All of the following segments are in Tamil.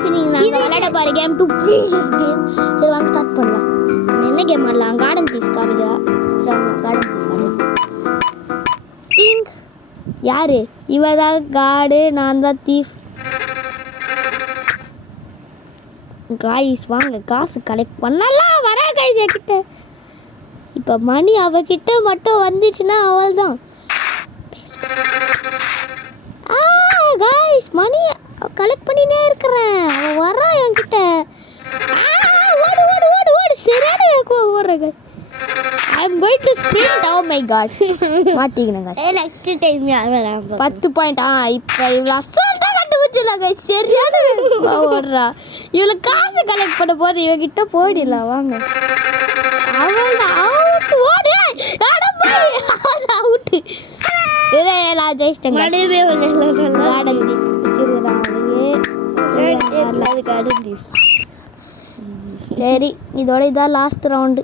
गाइस நீங்க விளையாட பாரு கேம் 2 ப்ளீஸ் கேம். சரி வாங்க ஸ்டார்ட் பண்ணலாம். என்ன கேம் ஆடலாம்? கார்டன் தீஃப் காமிடா. சரி கார்டன் தீஃப் ஆடலாம். கிங் யாரு? இவதான் கார்டு, நான் தான் தீஃப். गाइस வாங்க காசு கலெக்ட் பண்ணலாம். வர गाइस என்கிட்ட. இப்போ மணி அவகிட்ட மட்டும் வந்துச்சுன்னா அவள்தான். गाइस மணி கலெக்ட் பண்ணினே இருக்கறேன். அவ வரா என்கிட்ட. ஓடு ஓடு ஓடு ஓடு சரியான ஓடுறங்க. I am going to sprint. Oh my god. மாட்டிக்கினேன் गाइस. நெக்ஸ்ட் டைம் யார் வராங்க 10 பாயிண்ட். இப்போ இவ்வளவு அசால்ட்டா கண்டுபிடிச்சல गाइस. சரியான ஓடுறா. இவள காசு கலெக்ட் பண்ண போது இவகிட்ட போயிடலாம் வாங்க. அவள் அவுட் ஓடு. அட போய் அவள் அவுட். இதே நான் ஜெயிச்சிட்டேன். மடவே வரல கார்டன் தீஃப் வச்சிருக்காங்க. Garden thief. சரி இதோட இதான் லாஸ்ட் ரவுண்டு.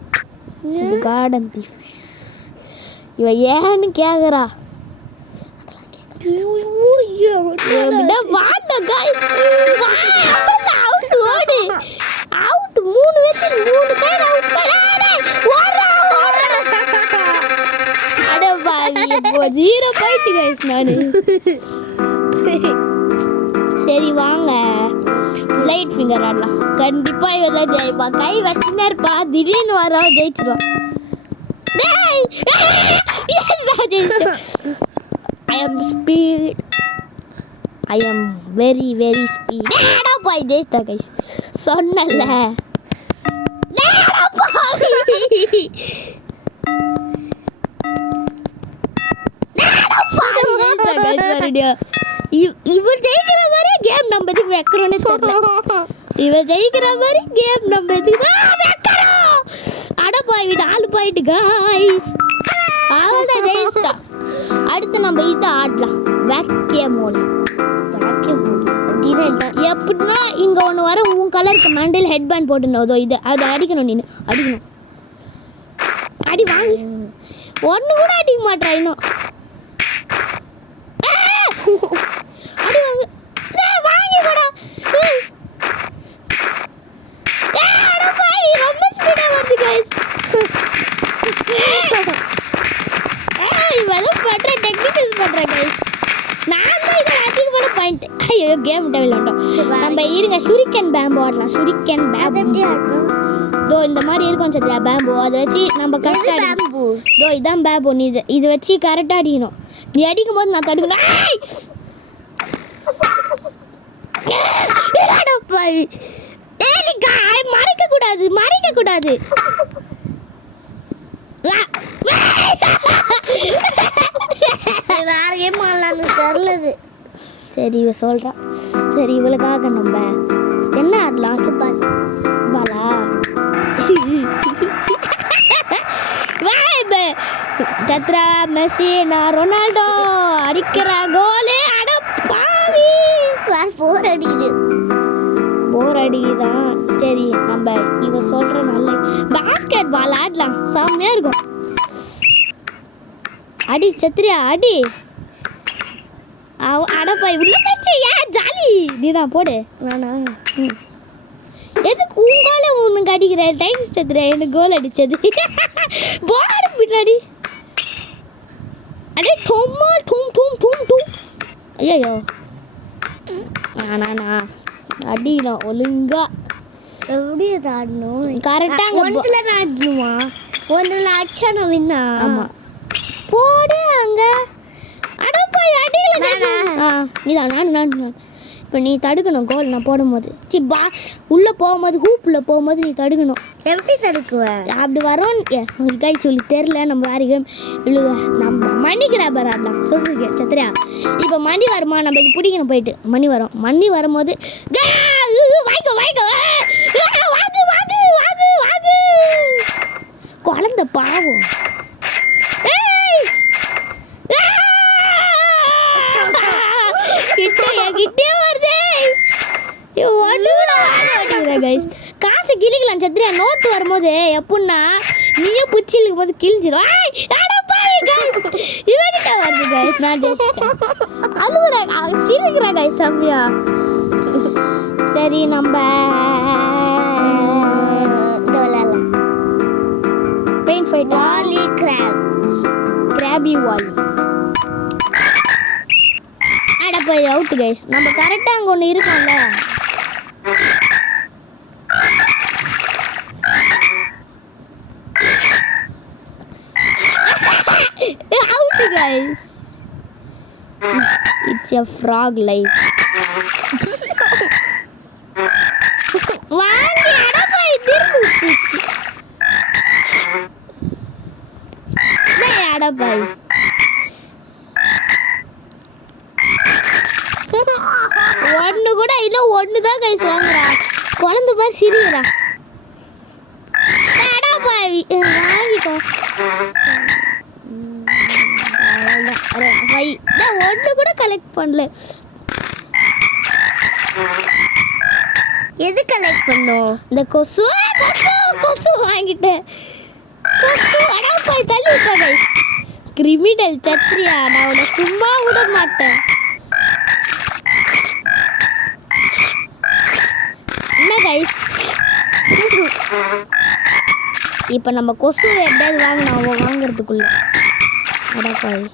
இது கார்டன் தீஃப். இவ ஏன்னு கேக்குறா. என்கிட்ட வாட்ட गाइस. அவுட் ஓடு. அவுட் 3 வெச்சு 3 பேர் அவுட் பண்ணானே. ஓடுறா ஓடுறா. அட பாவி இப்போ 0 பாயிண்ட் गाइस நானு. சரி வாங்க லைட் ஃபிங்கர் ஆடலாம். கண்டிப்பா இவதான் ஜெயிப்பா. கை வச்சுனே இருப்பா. திடீர்னு வரா ஜெயிச்சிருவா. டேய் எஸ் நான் ஜெயிச்சேன். I am speed. I am very very speed. டேடா போய் ஜெயிச்சா गाइस. சொன்னல. டேடா போய். டேடா போய் ஜெயிச்சா गाइस மறுபடியா. இவ ஜெயிக்கிற மாதிரி கேம் நம்ம எதுக்கு வைக்கிறோம்னே தெரியல. இவ ஜெயிக்கிற மாதிரி கேம் நம்ம எதுக்கு வைக்கிறோம். அட போய் 4 பாயிண்ட் गाइस. அவதான் ஜெயிச்சா. அடுத்து நம்ம இத ஆடலாம். வேக்கியம் மோட். வேக்கியம் மோட் அப்படினா எப்படின்னா இங்க ஒன்னு வர உன் கலருக்கு மண்டையில ஹெட் பேண்ட் போட்டுனதோ இது அது அடிக்கணும். நீ அடிக்கணும். அடி வாங்கி ஒன்னு கூட அடிக்க மாட்டா இன்னும். அடி வாங்க. வாங்கி போடா. அட பாய் ரொம்ப ஸ்பீடா வருது गाइस. இவள பண்ற டெக்னிக்ஸ் பண்ற गाइस. நான் தான் இத அதிகமான பாயிண்ட். ஐயோ கேம் டெவல் ஆட்டோம். நம்ம இருங்க ஷூரிகன் பேம்பு ஆடலாம். ஷூரிகன் பேம்பு எப்படி ஆடணும்? தோ இந்த மாதிரி இருக்கும் சத்ரா பேம்பு. அதை வச்சு நம்ம கரெக்டா பேம்பு. தோ இதான் பேம்பு. நீ இது வச்சு கரெக்டா அடிக்கணும். நீ அடிக்கும் போது நான் தடுக்கணும். மறைக்க கூடாது மறைக்க கூடாது. வேற கேம் ஆடலாம்னு தெரியல. சரி இவ சொல்றா. சரி இவளுக்காக நம்ம என்ன ஆடலாம்? ஃபுட்பால். பாலா சத்ரா மெஸ்ஸி நான் ரொனால்டோ அடிக்கிற கோலே. அட பாவி வேற 4 அடிக்குது. போர் அடிக்குதான். சரி நம்ம இவ சொல்ற நல்ல பாஸ்கெட் பால் ஆடலாம். செம்மையா இருக்கும். அடி சத்ரியா அடி. அடப்பாய் உள்ள போச்சு. ஏன் ஜாலி நீதான் போடு. வேணா எதுக்கு உங்கால உனக்கு அடிக்கிற டைம் சத்ரியா எனக்கு கோல் அடிச்சது. போடு பின்னாடி. அடே டொம்மா டும் டும் டும் டும். ஐயோ நானா அடிலாம் ஒழுங்கா எப்படி ஆடணும்? கரெக்டா ஒன்றுல ஆடணுமா? ஒன்றுல அடிச்சா நான் வின்னா. ஆமா போடு அங்க. அட போய் அடிக்கல. நீதான் நான் இப்போ நீ தடுக்கணும் கோல் நான் போடும்போது. சிப்பா உள்ளே போகும்போது ஹூப்பில் போகும்போது நீ தடுக்கணும். எப்படி தடுக்குவேன்? அப்படி வரோம் கை சொல்லி தெரில. நம்ம வேறு கேம் இழுவ நம்ம மணி கிராபர் ஆடலாம் சொல்லிருக்கேன் சத்ரியா. இப்போ மணி வருமா நம்ம இது பிடிக்கணும். போயிட்டு மணி வரும். மணி வரும்போது வாங்க வாங்க வாங்க வாங்க வாங்க வாங்க. குழந்தை பாவம். கிட்டே வருதே. காசு கிளிக்கலாம் சத்ரியா. நோட்டு வரும்போது எப்படின்னா நீயே பிடிச்சி இழுக்கும் போது கிழிஞ்சிடும். இவகிட்ட வருது गाइस. நான் ஜெயிச்சிட்டேன். அழுவுறா சிரிக்கிறா गाइस. செம்மையா சரி நம்ம பெயிண்ட் ஃபைட் வாலி கிராபி வாலி. அட போய் அவுட் கைஸ். நம்ம கரெக்டாக அங்கே ஒன்று இருக்கோம்ல. Out guys. It's a frog life. வாங்கி அடப்பா திருப்பி அடப்பா. ஒன்று கூட இல்லை, ஒன்று தான் கைஸ் வாங்குறா. குழந்தை மாதிரி சிரிக்கிறா. அடப்பா வாங்கிட்டோம். ஒன்று கூட கலெக்ட் பண்ணல. எது கலெக்ட் பண்ணும்? இந்த கொசு கொசு வாங்கிட்டேன். கொசு போய் தள்ளி விட்டா கைஸ். கிரிமினல் சத்ரியா, நான் உன்னை சும்மா விட மாட்டேன். என்ன கைஸ், இப்போ நம்ம கொசு எப்படியாவது வாங்கினோம் வாங்குறதுக்குள்ள. அடப்பாய்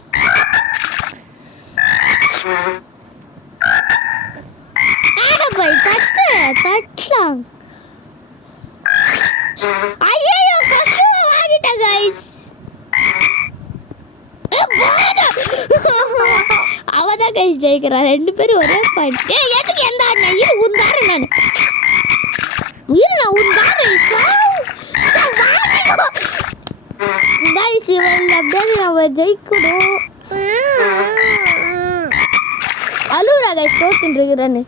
அடப்பாய் தட்டலாம். ஐயோ கொசு வாங்கிட்டேன் கைஸ். அவதான் கைஸ் ஜெயிக்கிறா. 2 பேரும் ஒரே பாயிண்ட். எதுக்கு எந்த ஆடினா இரு உந்தாரு. நான் உந்தாரு கைஸ். இவன் அப்படியே அவன் ஜெயிக்கணும். அழுவுறா கைஸ் தோத்துட்டு இருக்கிறான்னு.